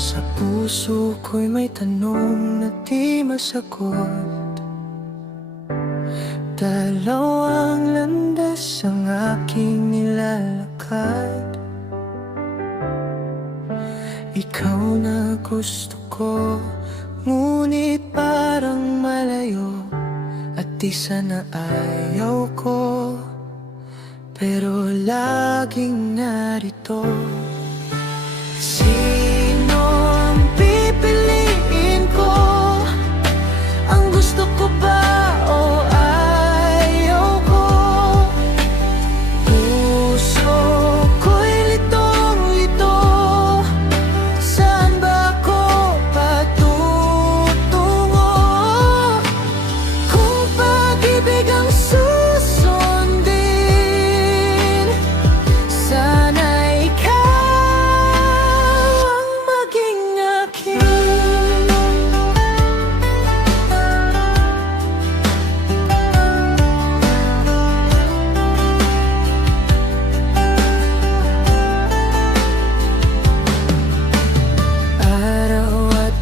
Sa puso ko'y may tanong na di masagot. Dalawang landas ang aking nilalakad. Ikaw na gusto ko, ngunit parang malayo. At di sana ayaw ko, pero laging narito. Sino ang pipiliin ko? Ang gusto ko ba o ayaw ko? Puso ko'y litong-lito. Saan ba ako patutungo? Kung pag-ibig ang susundin, sana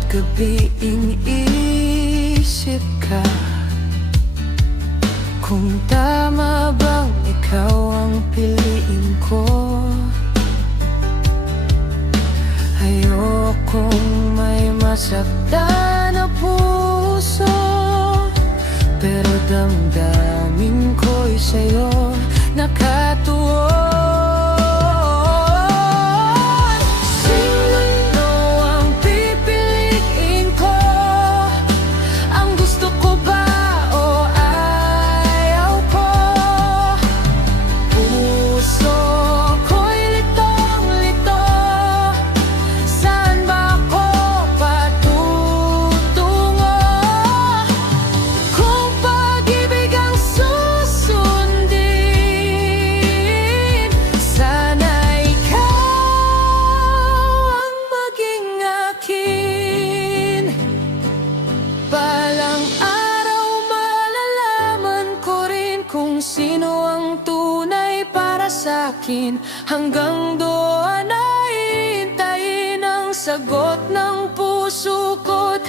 gabi iniisip ka kung tama bang ikaw ang piliin ko. Ayokong may masaktan na puso, pero damdamin ko'y sa'yo nakatuon. Balang araw malalaman ko rin kung sino ang tunay para sa'kin. Hanggang doon ay hintayin ang sagot ng puso ko't